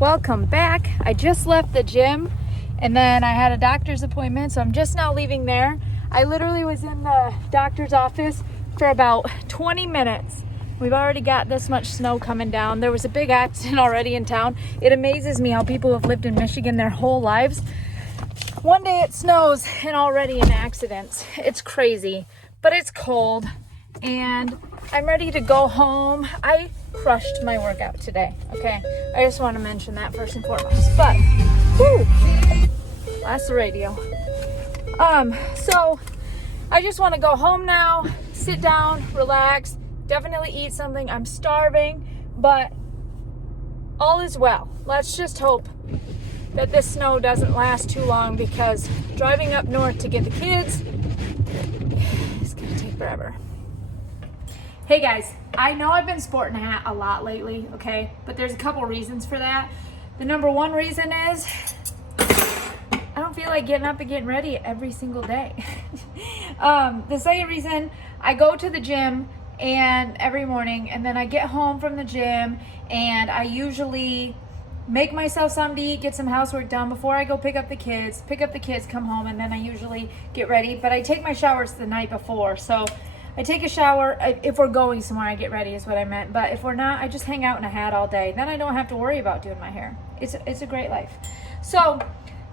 Welcome back. I just left the gym and then I had a doctor's appointment, so I'm just now leaving there. I literally was in the doctor's office for about 20 minutes. We've already got this much snow coming down. There was a big accident already in town. It amazes me how people have lived in Michigan their whole lives. One day it snows and already an accident. It's crazy, but it's cold and I'm ready to go home. I crushed my workout today, okay? I just want to mention that first and foremost, but whoo, that's the radio. So I just want to go home now, sit down, relax, definitely eat something. I'm starving, but all is well. Let's just hope that this snow doesn't last too long, because driving up north to get the kids is gonna take forever. Hey guys, I know I've been sporting a hat a lot lately, okay? But there's a couple reasons for that. The number one reason is I don't feel like getting up and getting ready every single day. The second reason, I go to the gym and every morning, and then I get home from the gym and I usually make myself something to eat, get some housework done before I go pick up the kids, come home, and then I usually get ready. But I take my showers the night before, so I take a shower. If we're going somewhere, I get ready is what I meant. But if we're not, I just hang out in a hat all day. Then I don't have to worry about doing my hair. It's a great life. So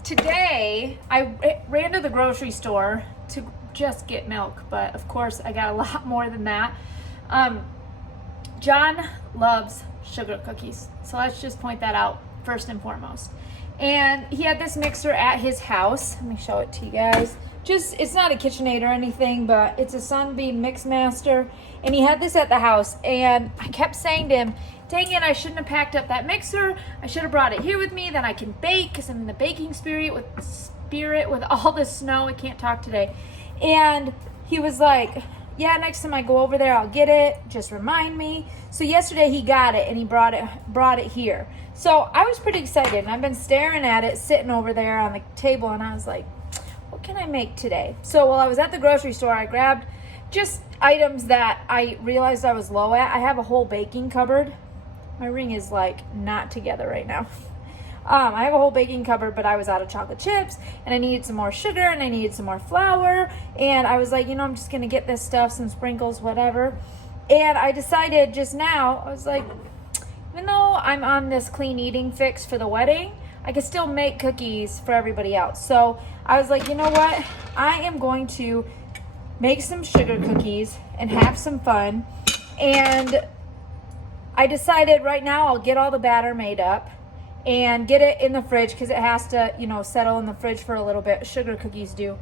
today, I ran to the grocery store to just get milk. But of course, I got a lot more than that. John loves sugar cookies. So let's just point that out first and foremost. And he had this mixer at his house. Let me show it to you guys. It's not a KitchenAid or anything, but it's a Sunbeam Mixmaster. And he had this at the house. And I kept saying to him, dang it, I shouldn't have packed up that mixer. I should have brought it here with me. Then I can bake, because I'm in the baking spirit with all the snow. I can't talk today. And he was like, yeah, next time I go over there, I'll get it. Just remind me. So yesterday he got it and he brought it here. So I was pretty excited, and I've been staring at it sitting over there on the table, and I was like, what can I make today? So while I was at the grocery store, I grabbed just items that I realized I was low at. I have a whole baking cupboard. My ring is like not together right now. I have a whole baking cupboard, but I was out of chocolate chips, and I needed some more sugar, and I needed some more flour, and I was like, I'm just gonna get this stuff, some sprinkles, whatever. And I decided just now, I was like, even though I'm on this clean eating fix for the wedding, I could still make cookies for everybody else. So I was like, you know what? I am going to make some sugar cookies and have some fun. And I decided right now I'll get all the batter made up and get it in the fridge, because it has to, settle in the fridge for a little bit. Sugar cookies do.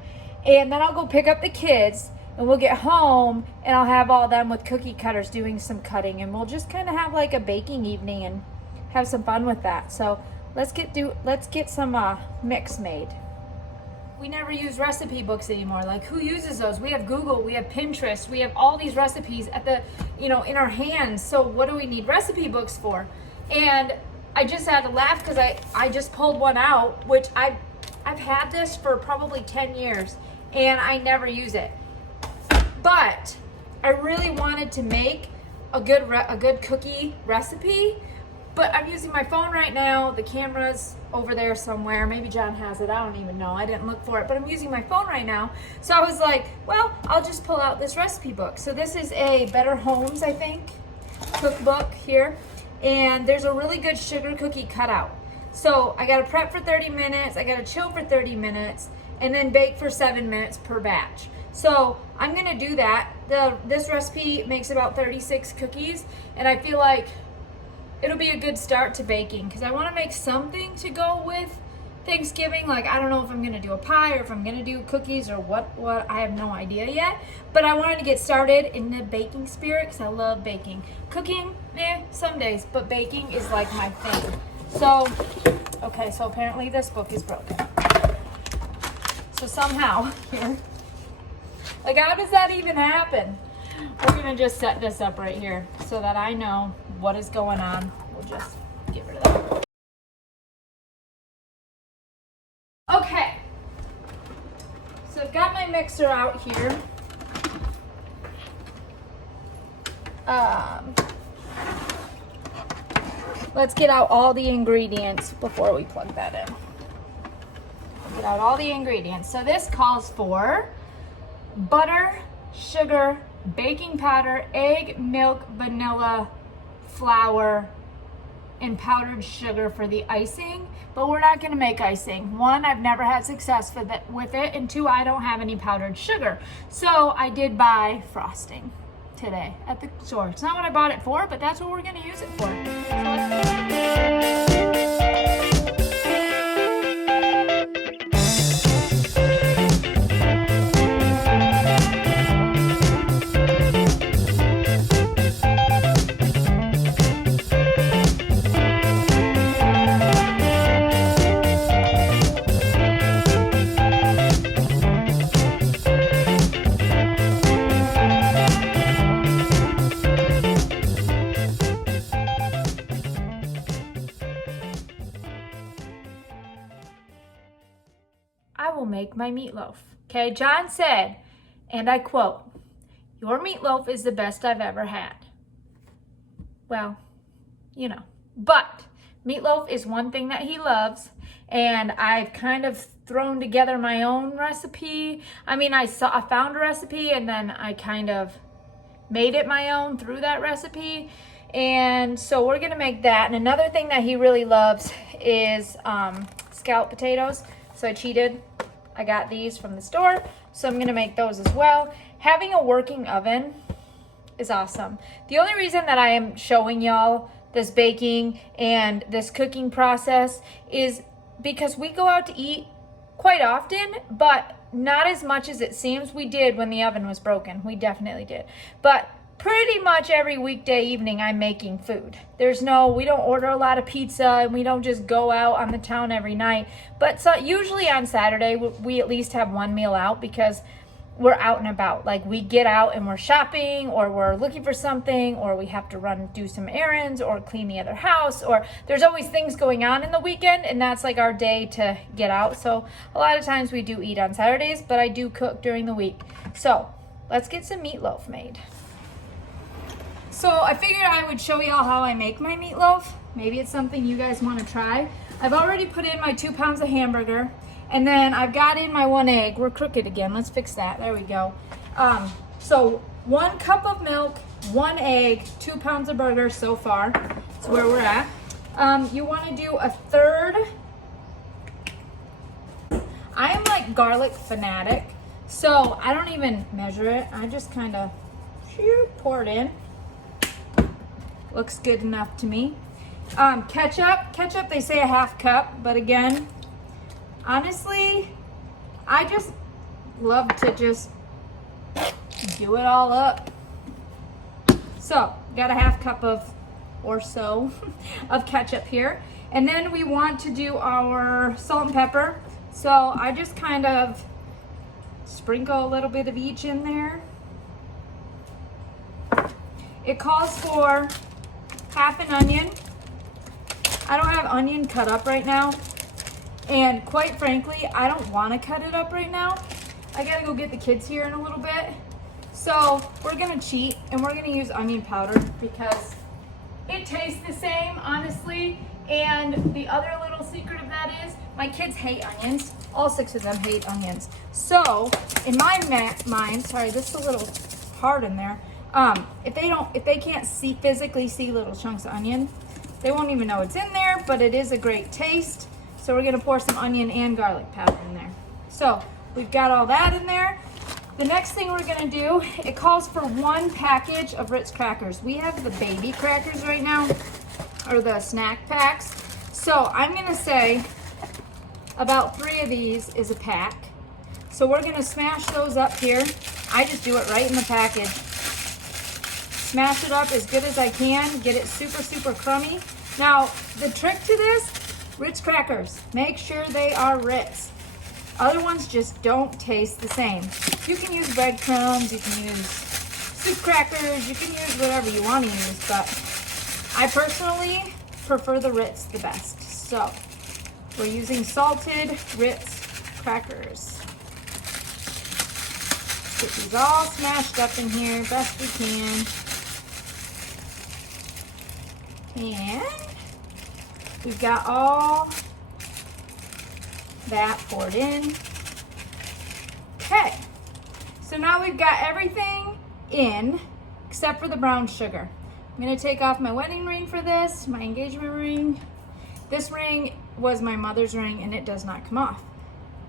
And then I'll go pick up the kids, and we'll get home, and I'll have all them with cookie cutters doing some cutting, and we'll just kind of have like a baking evening and have some fun with that. So let's get some mix made. We never use recipe books anymore. Like, who uses those? We have Google, we have Pinterest, we have all these recipes at the, in our hands. So what do we need recipe books for? And I just had to laugh because I just pulled one out, which I've had this for probably 10 years and I never use it. But I really wanted to make a good cookie recipe, but I'm using my phone right now. The camera's over there somewhere. Maybe John has it. I don't even know. I didn't look for it, but I'm using my phone right now. So I was like, well, I'll just pull out this recipe book. So this is a Better Homes, I think, cookbook here. And there's a really good sugar cookie cutout. So I gotta prep for 30 minutes, I gotta chill for 30 minutes, and then bake for 7 minutes per batch. So I'm gonna do that. This recipe makes about 36 cookies, and I feel like it'll be a good start to baking, because I wanna make something to go with Thanksgiving. Like, I don't know if I'm gonna do a pie or if I'm gonna do cookies or what, I have no idea yet. But I wanted to get started in the baking spirit because I love baking. Cooking, some days, but baking is like my thing. So, okay, so apparently this book is broken. So somehow, here, like, how does that even happen? We're gonna just set this up right here so that I know what is going on. We'll just get rid of that. Okay, so I've got my mixer out here. let's get out all the ingredients before we plug that in. Get out all the ingredients. So this calls for butter, sugar, baking powder, egg, milk, vanilla, flour, and powdered sugar for the icing. But we're not going to make icing. One, I've never had success with it, and two, I don't have any powdered sugar. So I did buy frosting today at the store. It's not what I bought it for, but that's what we're going to use it for. I will make my meatloaf. Okay, John said, and I quote, "Your meatloaf is the best I've ever had." Well, you know, but meatloaf is one thing that he loves, and I've kind of thrown together my own recipe. I mean, I found a recipe, and then I kind of made it my own through that recipe. And so we're gonna make that. And another thing that he really loves is scalloped potatoes. So I cheated. I got these from the store, so I'm gonna make those as well. Having a working oven is awesome. The only reason that I am showing y'all this baking and this cooking process is because we go out to eat quite often, but not as much as it seems. We did when the oven was broken. We definitely did. But pretty much every weekday evening I'm making food. We don't order a lot of pizza, and we don't just go out on the town every night. But so usually on Saturday we at least have one meal out because we're out and about. Like we get out and we're shopping, or we're looking for something, or we have to run do some errands or clean the other house, or there's always things going on in the weekend, and that's like our day to get out. So a lot of times we do eat on Saturdays, but I do cook during the week. So let's get some meatloaf made. So I figured I would show y'all how I make my meatloaf. Maybe it's something you guys want to try. I've already put in my 2 pounds of hamburger, and then I've got in my 1 egg. We're crooked again. Let's fix that. There we go. So 1 cup of milk, 1 egg, 2 pounds of burger so far. That's where we're at. You want to do 1/3. I am like garlic fanatic, so I don't even measure it. I just kind of pour it in. Looks good enough to me. Ketchup, they say 1/2 cup, but again, honestly, I just love to just do it all up. So, got 1/2 cup or so of ketchup here. And then we want to do our salt and pepper. So I just kind of sprinkle a little bit of each in there. It calls for 1/2 an onion. I don't have onion cut up right now, and quite frankly, I don't want to cut it up right now. I gotta go get the kids here in a little bit. So we're gonna cheat, and we're gonna use onion powder because it tastes the same, honestly. And the other little secret of that is my kids hate onions. All 6 of them hate onions. So in my mind, sorry, this is a little hard in there. If they can't physically see little chunks of onion, they won't even know it's in there, but it is a great taste. So we're gonna pour some onion and garlic powder in there. So we've got all that in there. The next thing we're gonna do, it calls for 1 package of Ritz crackers. We have the baby crackers right now, or the snack packs. So I'm gonna say about 3 of these is a pack. So we're gonna smash those up here. I just do it right in the package. Smash it up as good as I can, get it super, super crummy. Now, the trick to this, Ritz crackers, make sure they are Ritz. Other ones just don't taste the same. You can use breadcrumbs, you can use soup crackers, you can use whatever you want to use, but I personally prefer the Ritz the best. So, we're using salted Ritz crackers. Get these all smashed up in here best we can. And we've got all that poured in. Okay, so now we've got everything in except for the brown sugar. I'm gonna take off my wedding ring for this, my engagement ring. This ring was my mother's ring and it does not come off.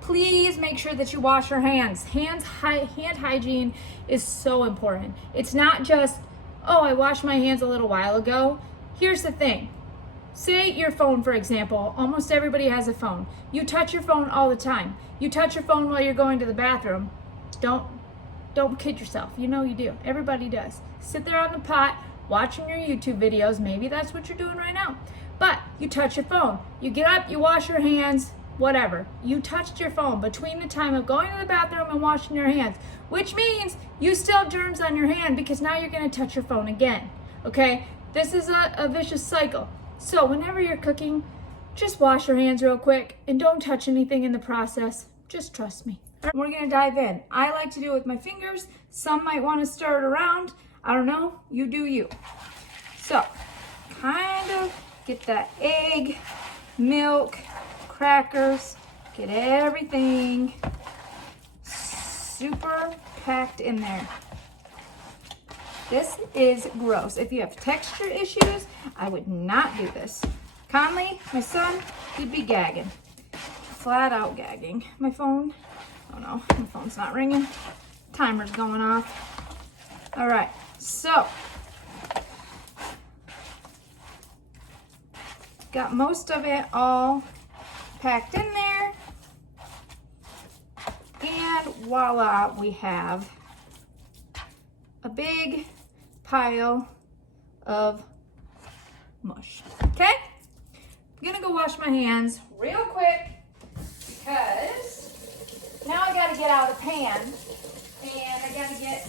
Please make sure that you wash your hands. Hand hygiene is so important. It's not just, oh, I washed my hands a little while ago. Here's the thing. Say your phone, for example. Almost everybody has a phone. You touch your phone all the time. You touch your phone while you're going to the bathroom. Don't kid yourself. You know you do. Everybody does. Sit there on the pot watching your YouTube videos. Maybe that's what you're doing right now. But you touch your phone. You get up, you wash your hands, whatever. You touched your phone between the time of going to the bathroom and washing your hands, which means you still have germs on your hand because now you're going to touch your phone again. Okay? This is a vicious cycle. So whenever you're cooking, just wash your hands real quick and don't touch anything in the process. Just trust me. We're going to dive in. I like to do it with my fingers. Some might want to stir it around. I don't know. You do you. So, kind of get that egg, milk, crackers, get everything super packed in there. This is gross. If you have texture issues, I would not do this. Conley, my son, he'd be gagging. Flat out gagging. My phone, oh no, my phone's not ringing. Timer's going off. All right, so got most of it all packed in there. And voila, we have a big pile of mush. Okay? I'm gonna go wash my hands real quick because now I gotta get out of the pan and I gotta get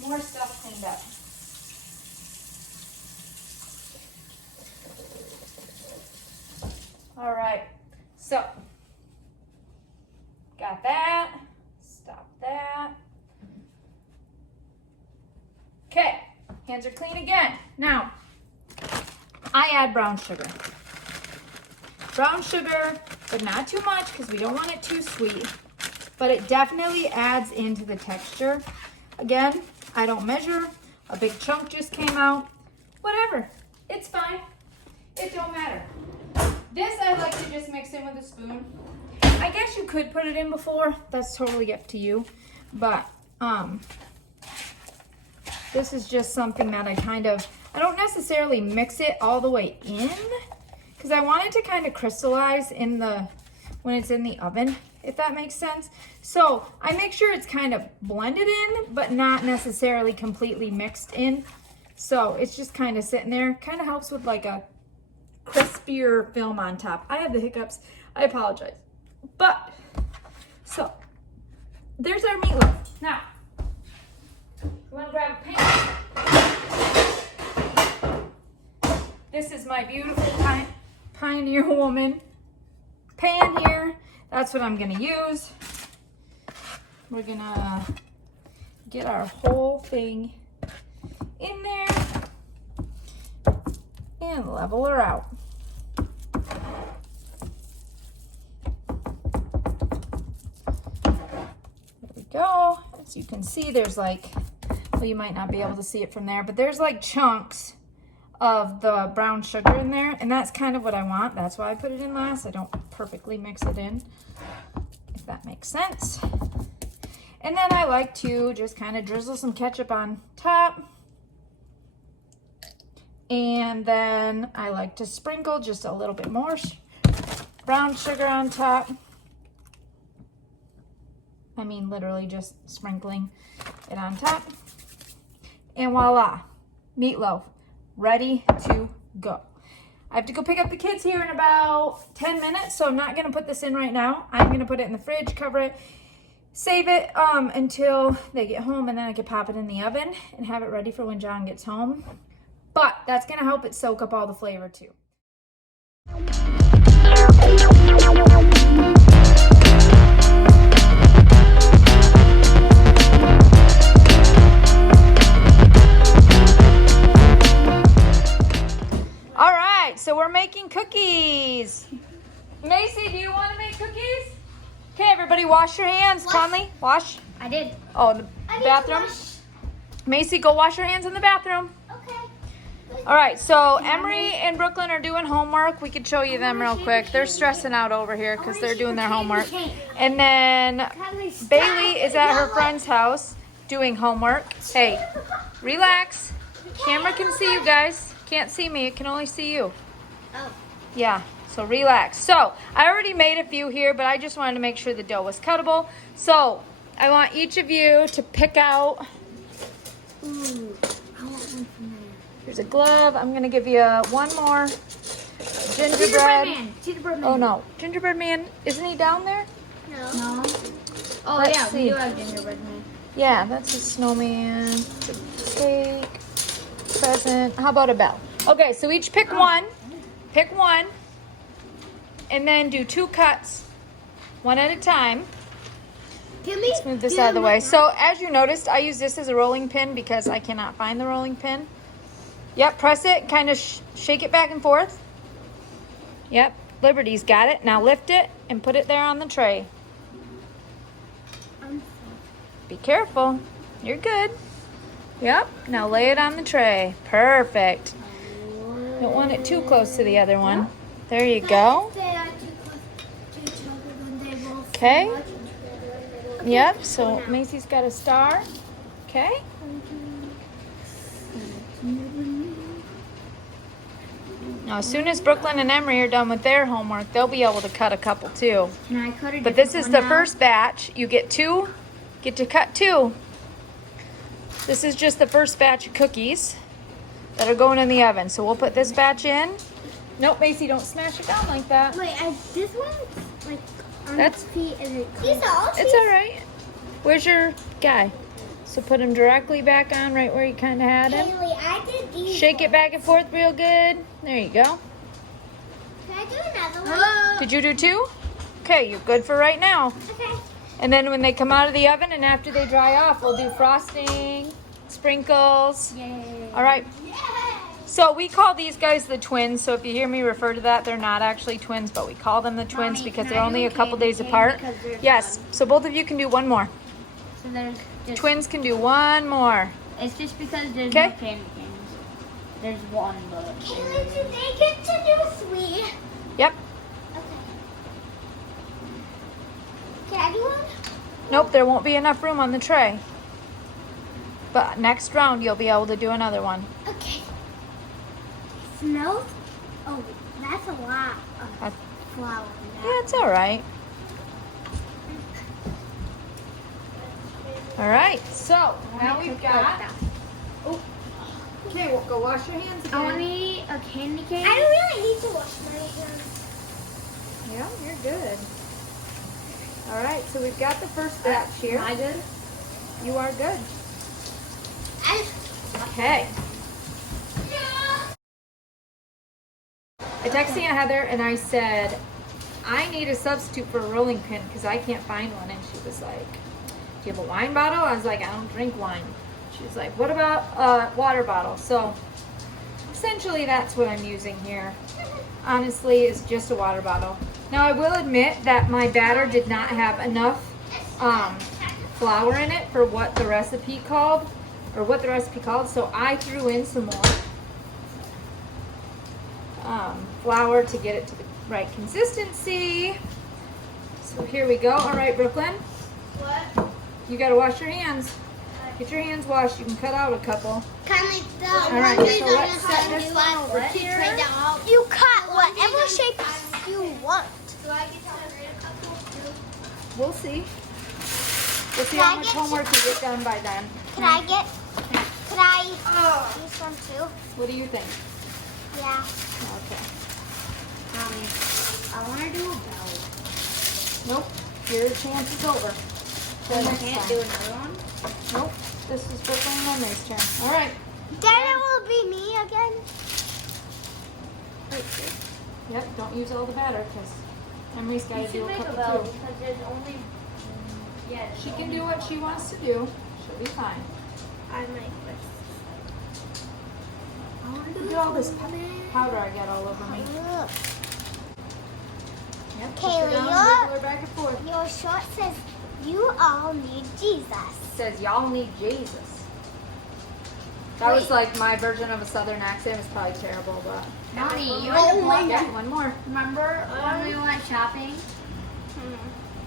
more stuff cleaned up. All right, so got that, stop that. Okay, hands are clean again. Now, I add brown sugar. Brown sugar, but not too much because we don't want it too sweet, but it definitely adds into the texture. Again, I don't measure. A big chunk just came out. Whatever, it's fine. It don't matter. This I like to just mix in with a spoon. I guess you could put it in before. That's totally up to you. But this is just something that I don't necessarily mix it all the way in because I want it to kind of crystallize when it's in the oven, if that makes sense. So I make sure it's kind of blended in, but not necessarily completely mixed in. So it's just kind of sitting there. Kind of helps with like a crispier film on top. I have the hiccups. I apologize. But, so, there's our meatloaf. Now, you want to grab a pan? This is my beautiful Pioneer Woman pan here. That's what I'm going to use. We're going to get our whole thing in there and level her out. There we go. As you can see, there's like, well, you might not be able to see it from there, but there's like chunks of the brown sugar in there, and that's kind of what I want. That's why I put it in last. I don't perfectly mix it in, if that makes sense. And then I like to just kind of drizzle some ketchup on top. And then I like to sprinkle just a little bit more brown sugar on top. I mean, literally just sprinkling it on top. And voila, meatloaf, ready to go. I have to go pick up the kids here in about 10 minutes, so I'm not gonna put this in right now. I'm gonna put it in the fridge, cover it, save it until they get home, and then I can pop it in the oven and have it ready for when John gets home. But that's gonna help it soak up all the flavor too. All right, so we're making cookies. Macy, do you want to make cookies? Okay, everybody wash your hands. Conley, wash. I did. Oh, in the bathroom? Macy, go wash your hands in the bathroom. Okay. All right, so Emery and Brooklyn are doing homework. We could show you them real quick. They're stressing out over here because they're doing their homework. And then Bailey is at her friend's house doing homework. Hey, relax. Camera can see you guys. Can't see me, it can only see you. Oh. Yeah, so relax. So I already made a few here, but I just wanted to make sure the dough was cuttable. So I want each of you to pick out. Ooh, I want one from there. Here's a glove. I'm gonna give you one more. Gingerbread. Gingerbread man. Oh no, gingerbread man, isn't he down there? No. Oh Let's yeah, see. we do have gingerbread man. Yeah, that's a snowman. Cake. Present. How about a bell? Okay, so each pick one. Pick one. And then do 2 cuts. One at a time. Let's move this out of the way. So as you noticed, I use this as a rolling pin because I cannot find the rolling pin. Yep, press it, kind of shake it back and forth. Yep, Liberty's got it. Now lift it and put it there on the tray. Be careful. You're good. Yep, now lay it on the tray. Perfect. Don't want it too close to the other one. There you go. Okay. Yep, so Macy's got a star. Okay. Now, as soon as Brooklyn and Emery are done with their homework, they'll be able to cut a couple too. Can I cut a But this different is the one now? first batch. You get 2. Get to cut 2. This is just the first batch of cookies that are going in the oven. So we'll put this batch in. Nope, Macy, don't smash it down like that. Wait, this one's like on That's- its feet. Is it? These are all It's all right. Where's your guy? So put him directly back on right where you kind of had him. Haley, I did these. Shake it back and forth real good. There you go. Can I do another one? Did you do 2? Okay, you're good for right now. Okay. And then when they come out of the oven and after they dry off, we'll do frosting, sprinkles. Yay. All right. So we call these guys the twins. So if you hear me refer to that, they're not actually twins, but we call them the twins Mommy, because can they're I only do a couple candy days cane apart. because there's Yes. So both of you can do one more. So there's just, Twins can do one more. It's just because there's Okay. no candy canes. There's one, but. Haley, do they get to do sweet? Yep. Can I do one? Nope, there won't be enough room on the tray. But next round, you'll be able to do another one. Okay. Smells? Oh, that's a lot of That's- flour. Yeah, it's all right. All right, so now we've got. Oh, okay, we'll go wash your hands I want to again. eat a candy cane. I don't really need to wash my hands. Yeah, you're good. All right, so we've got the first batch here. Am I good? You are good. I, Okay. I texted Aunt Heather and I said, I need a substitute for a rolling pin because I can't find one. And she was like, do you have a wine bottle? I was like, I don't drink wine. She was like, what about a water bottle? So essentially that's what I'm using here. Honestly, it's just a water bottle. Now I will admit that my batter did not have enough flour in it for what the recipe called, so I threw in some more flour to get it to the right consistency. So here we go. All right, Brooklyn, what? you gotta wash your hands. Get your hands washed. You can cut out a couple. Kind of the All right, wonders so on let's the set this one over to here. trade that out. You cut whatever shape you want. Do I get to trade a couple? We'll see. We'll see Can how I much get- homework you get done by then. Could I use one too? What do you think? Yeah. Okay. I want to do a bell. Nope. Your chance is over. So I Next can't time. do another one? Nope. This is Brooklyn and Emery's turn. All right. Then it will be me again. Yep. Don't use all the batter because Emery's got to do a couple too. because there's only. Yeah. She can do what she wants to do. She'll be fine. I might first. I want to Look at all this powder I got all over me. back and forth. Your short says, you all need Jesus. It says, y'all need Jesus. That was like my version of a southern accent. It was probably terrible, but. Mommy, you Yeah, one more. remember when we went shopping?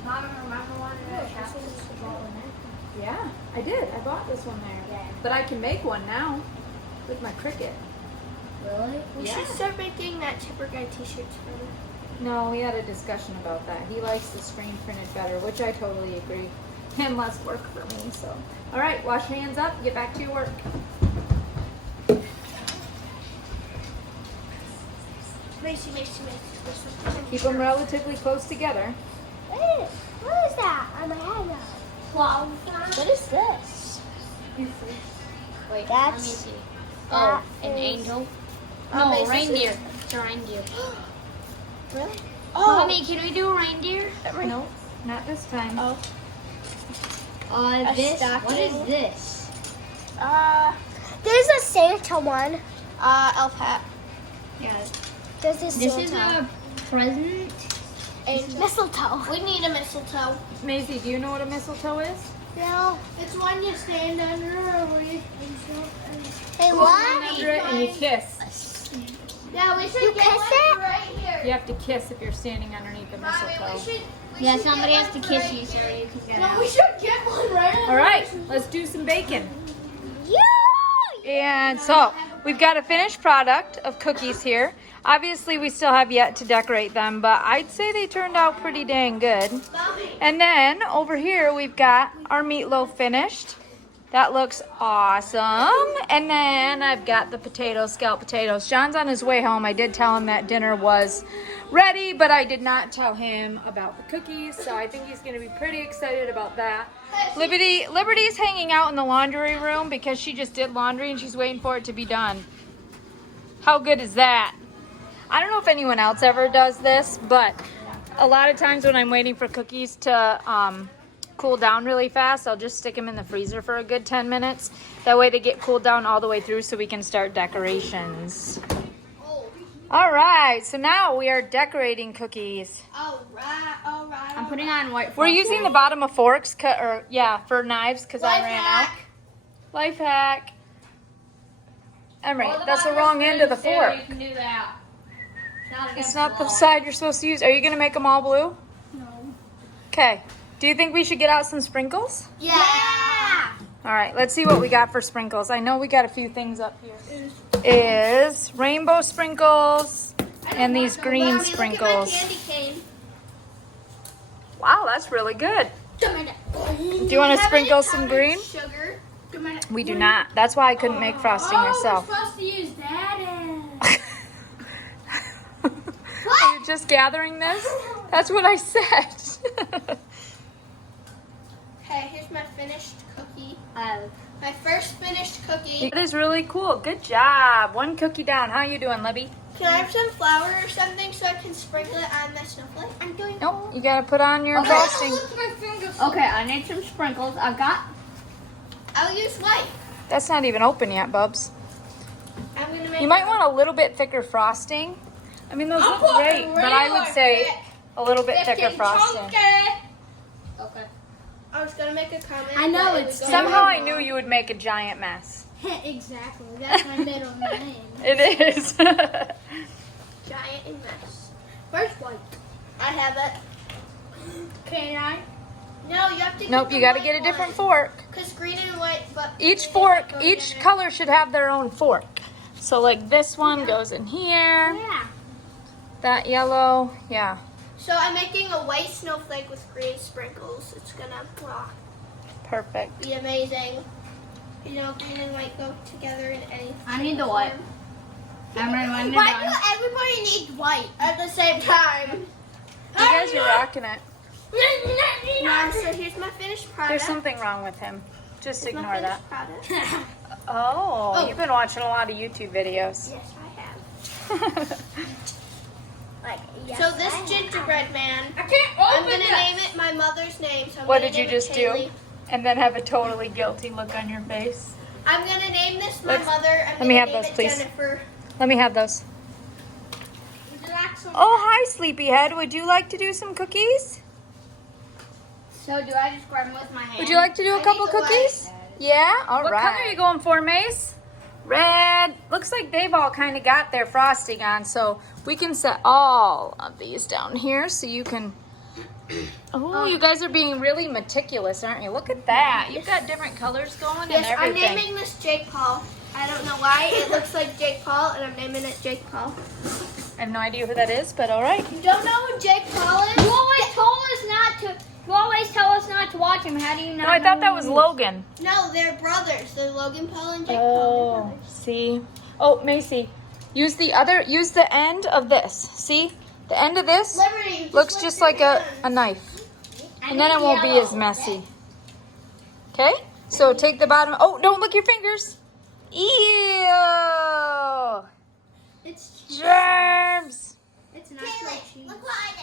Mom, remember when we went shopping? Yeah, I did. I bought this one there. Yeah. But I can make one now with my Cricut. Really? We Yeah. should start making that Chipper Guy t-shirts for me. No, we had a discussion about that. He likes the screen printed better, which I totally agree. And less work for me, so. All right, wash your hands up, get back to your work. Macy. Keep them relatively close together. Hey, what is that on my head now? What is this? Wait, That's- let me see. that Oh, an is- angel? Oh, No, Macy's reindeer. It's a reindeer. Really? Mommy, can we do a reindeer? No, not this time. Oh. This. What stocking. is this? There's a Santa one. Elf hat. Yeah. There's a This Santa. is a present. Mistletoe. We need a mistletoe. Maisie, do you know what a mistletoe is? No. It's one you stand under or you Hey, Under what? it and you kiss. Yeah, we should kiss it? Right here. You have to kiss if you're standing underneath the mistletoe. Yeah, somebody has to kiss you so you can get out. We should get one right All right, let's do some bacon. Yeah! And so we've got a finished product of cookies here. Obviously, we still have yet to decorate them, but I'd say they turned out pretty dang good. And then over here, we've got our meatloaf finished. That looks awesome. And then I've got the potatoes, scalloped potatoes. John's on his way home. I did tell him that dinner was ready, but I did not tell him about the cookies. So I think he's going to be pretty excited about that. Liberty's hanging out in the laundry room because she just did laundry and she's waiting for it to be done. How good is that? I don't know if anyone else ever does this, but a lot of times when I'm waiting for cookies to cool down really fast, I'll just stick them in the freezer for a good 10 minutes. That way they get cooled down all the way through so we can start decorations. All right, so now we are decorating cookies. All right. I'm putting on white. We're using the bottom of forks, for knives because I ran out. Life hack. Emery, that's the wrong end of the fork. You can do that. It's not the side you're supposed to use. Are you going to make them all blue? No. Okay. Do you think we should get out some sprinkles? Yeah! All right, let's see what we got for sprinkles. I know we got a few things up here. Is rainbow sprinkles and these green sprinkles. Candy cane. Wow, that's really good. Do you want to sprinkle some green? Sugar. We do not. That's why I couldn't make frosting myself. We're supposed to use that Are you just gathering this? That's what I said. Okay, here's my finished cookie. My first finished cookie. That is really cool. Good job. One cookie down. How you doing, Libby? Can I have some flour or something so I can sprinkle it on the snowflake? I'm doing. Nope. You gotta put on your frosting. My fingers. Okay, I need some sprinkles. I'll use white. That's not even open yet, Bubs. I'm gonna make. You might want a little bit thicker frosting. I mean, those look great, but I would say a little bit thicker frosting. Okay. I was gonna make a comment. I know, but it's was Somehow I knew you would make a giant mess. Exactly. That's my middle name. It is. giant and mess. Where's white? I have it. Can I? No, you have to. Nope, you gotta get a different fork. Cause green and white, but Each fork, each color should have their own fork. So like this one goes in here. Yeah. That yellow, yeah. So I'm making a white snowflake with green sprinkles. It's gonna Perfect. be amazing. You know, green and white go together in any. I need the white. I'm Why do everybody need white at the same time? You guys are rocking it. Mom, so here's my finished product. There's something wrong with him. Just Here's my ignore that. finished product. Oh, you've been watching a lot of YouTube videos. Yes, I have. So this gingerbread man, I'm gonna name it my mother's name. So I'm What gonna did you name it just do? Kaylee. And then have a totally guilty look on your face. I'm gonna name this my Let's- mother. I'm let me gonna have name those, it please. Jennifer. Let me have those. Would you like some? Oh, hi, Sleepyhead. Would you like to do some cookies? So do I just grab them with my hand? Would you like to do a couple need the cookies? Yeah? All right. What color are you going for, Mace? Red. Looks like they've all kind of got their frosting on, so we can set all of these down here so you can... Oh, you guys are being really meticulous, aren't you? Look at that. You've got different colors going and Yes, I'm everything. naming this Jake Paul. I don't know why it looks like Jake Paul, and I'm naming it Jake Paul. I have no idea who that is, but all right. You don't know who Jake Paul is? You always told us not to. You always tell us not to watch him. How do you not? No, I know thought that who was he is? Logan. No, they're brothers. They're Logan Paul and Jake Paul. They're Oh, brothers. see? Oh, Macy, use the end of this. See? The end of this Liberty, looks just like your a hands. knife. And then it won't be as messy. Okay? So take the bottom. Oh, don't lick your fingers. Ew! It's Germs! It's natural cheese. Look what I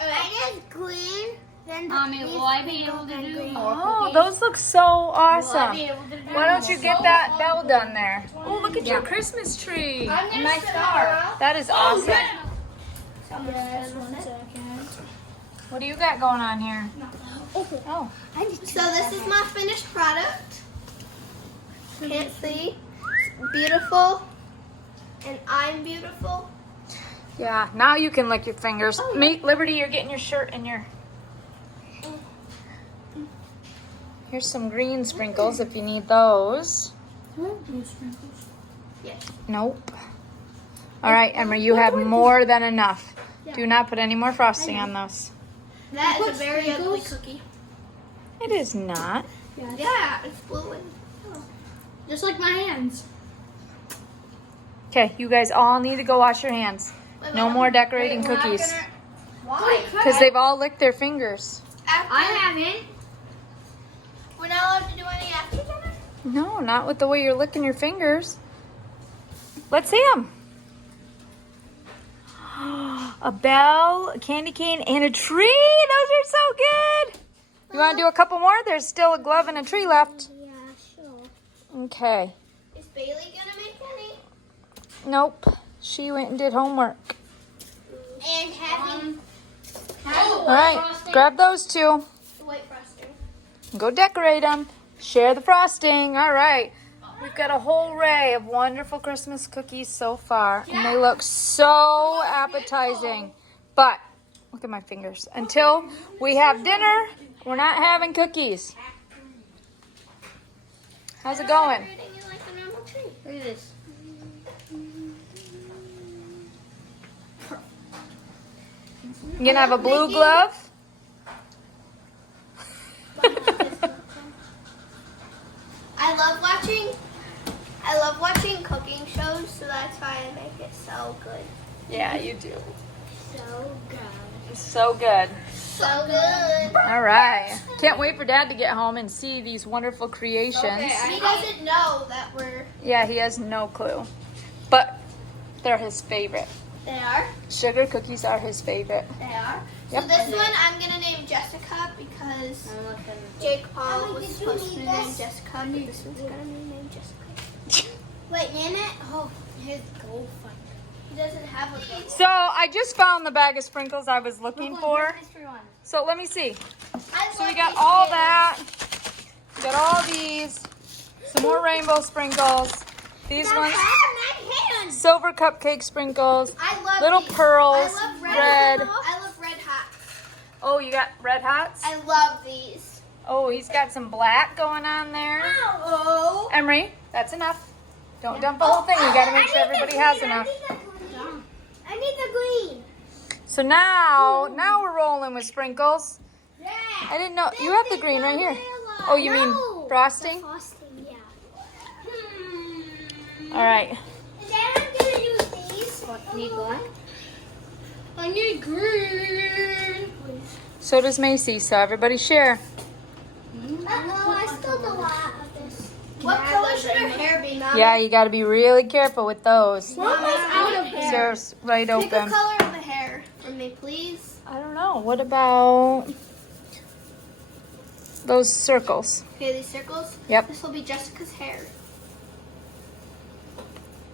did. I did green. Then Mommy, will I be able to do more Oh, cookies? those look so Will I awesome. be able to do Why don't you more? get that bell done there? Oh, look at your Christmas tree. I'm And my star. That is awesome. Yes, 1 second. What do you got going on here? Oh. So this is my finished product. Can't see. It's beautiful. And I'm beautiful. Yeah, now you can lick your fingers. Mate, Liberty, you're getting your shirt and your... Here's some green sprinkles if you need those. Yes. Nope. All right, Emery, you have more than enough. Do not put any more frosting on those. That is a very ugly cookie. It is not. Yeah, it's blue and Just like my hands. Okay, you guys all need to go wash your hands. No more decorating Wait, we're not cookies. gonna- Why? Because they've all licked their fingers. I haven't. We're not allowed to do any after dinner? No, not with the way you're licking your fingers. Let's see them. A bell, a candy cane, and a tree. Those are so good. You want to do a couple more? There's still a glove and a tree left. Yeah, sure. Okay. Is Bailey gonna make any? Nope. She went and did homework. And having All right. Grab those two. the white frosting. Go decorate them. Share the frosting. All right. We've got a whole array of wonderful Christmas cookies so far, and they look so appetizing. But look at my fingers. Until we have dinner, we're not having cookies. How's it going? Decorating it like a normal tree. Look at this. You gonna have a blue glove? I love watching cooking shows, so that's why I make it so good. Yeah, you do. So good. It's so good. So good. All right. Can't wait for Dad to get home and see these wonderful creations. He doesn't know that Yeah, he has no clue. But they're his favorite. they are. Sugar cookies are his favorite. They are. Yep. So this one I'm gonna name Jessica because Jake Paul was supposed to be named Jessica, but this one's gonna be named Jessica. Wait, name it? Oh, his goldfinger. He doesn't have a gold. So I just found the bag of sprinkles I was looking for. So let me see. So we got all that. We got all these. Some more rainbow sprinkles. These ones. Silver cupcake sprinkles. I love Little these. pearls. I love Red. I love red hot. Oh, you got red hots? I love these. Oh, he's got some black going on there. Oh. Emery, that's enough. Don't dump the whole thing. You gotta make sure everybody has enough. I need the green. So now we're rolling with sprinkles. Yeah. I didn't know. You have the green right here. Oh, you mean frosting? Frosting, yeah. All right. And then I'm gonna use these. Need black? I need green. So does Macy. So everybody share. I spilled a lot of this. What color should her hair be, Mom? Yeah, you gotta be really careful with those. Mom, out of hair. Sarah's right Pick a open. color of the hair for me, please. I don't know. What about those circles? Okay, these circles. Yep. This will be Jessica's hair.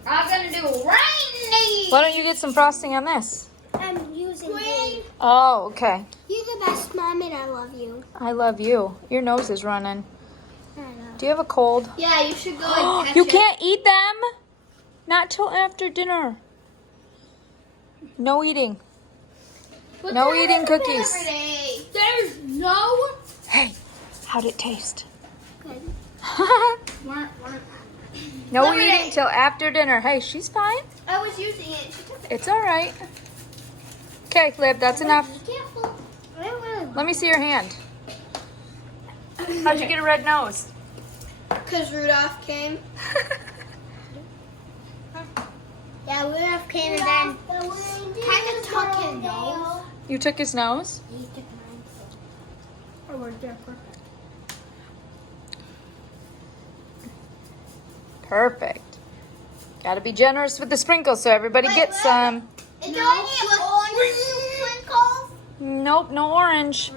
I'm gonna do rainy. Why don't you get some frosting on this? I'm using green. Oh, okay. You the best, Mom, and I love you. I love you. Your nose is running. I know. Do you have a cold? Yeah, you should go and catch You it. can't eat them. Not till after dinner. No eating. But No they're eating open cookies. every day. There's no. Hey, how'd it taste? Good. No Lemonade. eating till after dinner. Hey, she's fine. I was using it. She took it. It's all right. Okay, Lib, that's enough. Be careful. I don't really Let me see your hand. How'd you get a red nose? Because Rudolph came. Yeah, Rudolph came and then kind of took his nose. You took his nose? He took mine. Oh, we're different. Perfect. Gotta be generous with the sprinkles so everybody gets some. Is there any orange sprinkles? Nope, no orange.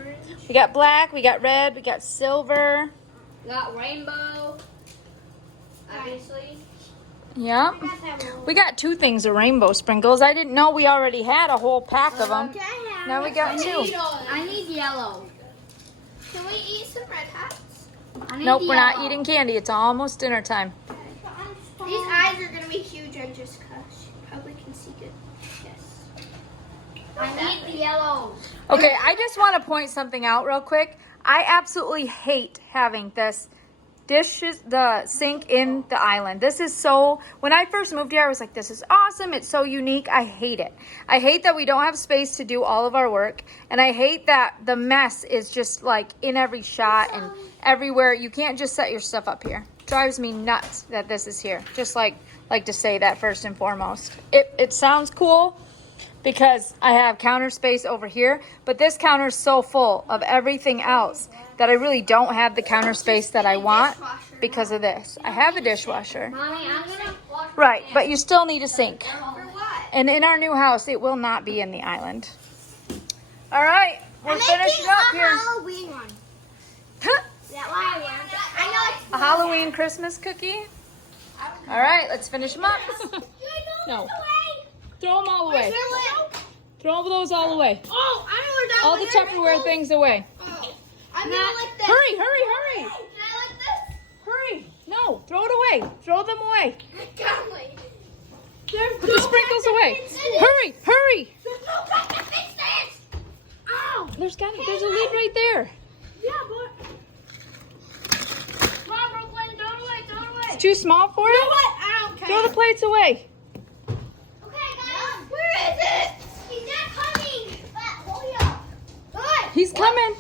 We got black, we got red, we got silver. Got rainbow. Obviously. Yeah. We got 2 things of rainbow sprinkles. I didn't know we already had a whole pack of them. Now we got 2. I need yellow. Can we eat some red hots? I need Nope, we're not yellow. eating candy. It's almost dinner time. These eyes are gonna be huge on Jessica. She probably can see good. Yes. I need the yellows. Okay, I just want to point something out real quick. I absolutely hate having this the sink in the island. This is so, when I first moved here, I was like, this is awesome. It's so unique. I hate it. I hate that we don't have space to do all of our work. And I hate that the mess is just like in every shot and everywhere. You can't just set your stuff up here. Drives me nuts that this is here. Just like to say that first and foremost. It sounds cool because I have counter space over here, but this counter is so full of everything else that I really don't have the counter space that I want because of this. I have a dishwasher. Mommy, I'm gonna wash my Right, hands. but you still need a sink. For what? And in our new house, it will not be in the island. All right, we're I'm finishing making up a here. Halloween one. That's why I want it. I know it's A Halloween Christmas cookie. All right, let's finish them up. No. Throw them all away. Throw those all away. Oh, I know All the Tupperware things away. Oh, I'm gonna lick this. Hurry. Can I lick this? Hurry. No, throw it away. Throw them away. I can't wait. Put the sprinkles away. Hurry. There's no way to fix this. Ow. There's a lid right there. Yeah, but. Come on, Brooklyn. Throw it away. It's too small for You know it. what? I don't care. Throw the plates away. Okay, guys. Where is it? He's not coming. Hold up. Good. He's coming.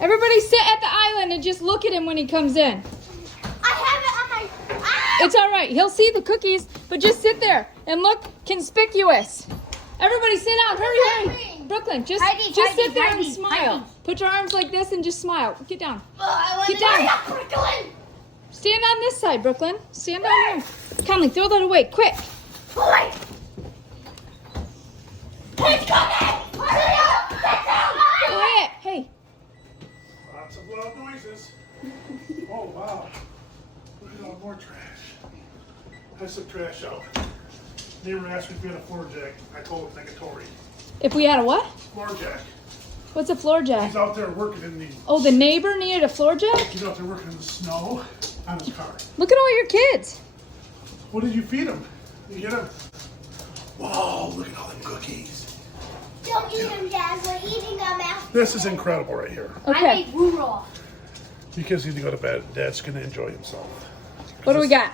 Everybody sit at the island and just look at him when he comes in. I have it on my. Ah! It's all right. He'll see the cookies, but just sit there and look conspicuous. Everybody sit down. Hurry. Brooklyn, just sit there and smile. Put your arms like this and just smile. Get down. I want Get to down. Brooklyn. Stand on this side, Brooklyn. Stand down here. Conley, throw that away, quick. Boy. He's coming. Hurry up. Sit down. Quiet. Hey. Lots of loud noises. Oh, wow. Look at all more trash. I some trash out. Neighbor asked me if we had a floor jack. I told him negatory. If we had a what? Floor jack. What's a floor jack? He's out there working in the, Oh, the neighbor needed a floor jack? he's out there working in the snow on his car. Look at all your kids. What did you feed him? You get him? Whoa, look at all them cookies. Don't eat them, Dad. We're eating them after. This is incredible right here. Okay. Rudolph. Because he's to go to bed. Dad's going to enjoy himself. What do we got?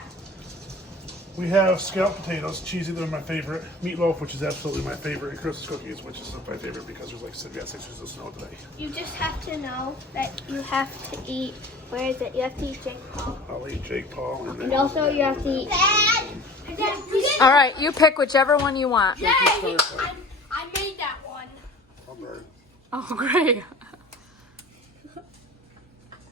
We have scalloped potatoes, cheesy, they're my favorite. Meatloaf, which is absolutely my favorite. And Christmas cookies, which is my favorite because there's like we got 6 inches of snow today. You just have to know that you have to eat. Where is it? You have to eat Jake Paul. I'll eat Jake Paul. And also, you have to eat. Dad! All right, you pick whichever one you want. I made that one. I'll burn. Oh, great.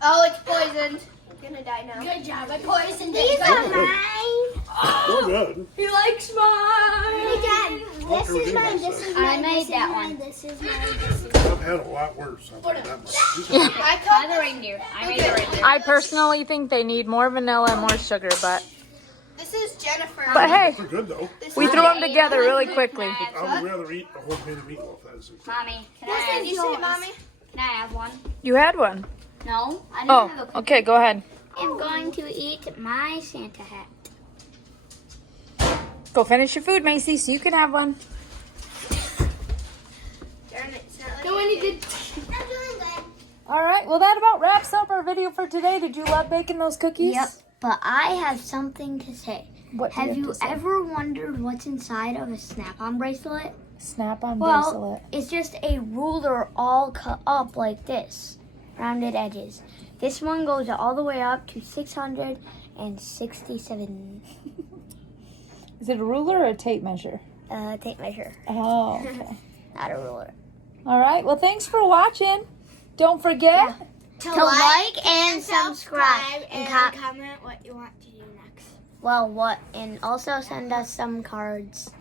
Oh, it's poisoned. I'm gonna die now. Good job. I poisoned it. These are mine. Oh, good. He likes mine. Hey, Dad. This is mine. This is mine. I made that one. This is mine. This is mine. I've had a lot worse. I'll tell you that much. I Buy the reindeer. I made the reindeer. I personally think they need more vanilla and more sugar, but This is Jennifer. hey, They're good though. we threw them together really quickly. I would rather eat a whole pan of meatloaf. That is incredible. Mommy, can This I? is yours. Mommy? Can I have one? You had one. No, I didn't have a Oh, cookie. okay, go ahead. I'm going to eat my Santa hat. Go finish your food, Macy, so you can have one. Darn it, No one did. I'm doing good. All right, well, that about wraps up our video for today. Did you love baking those cookies? Yep, but I have something to say. What do Have you you have to say? ever wondered what's inside of a snap-on bracelet? Snap-on Well, bracelet. it's just a ruler all cut up like this, rounded edges. This one goes all the way up to 667 Is it a ruler or a tape measure? tape measure, Oh, okay. not a ruler. All right, well, thanks for watching. Don't forget. To like and subscribe and comment what you want to do next. well, what? And also send us some cards.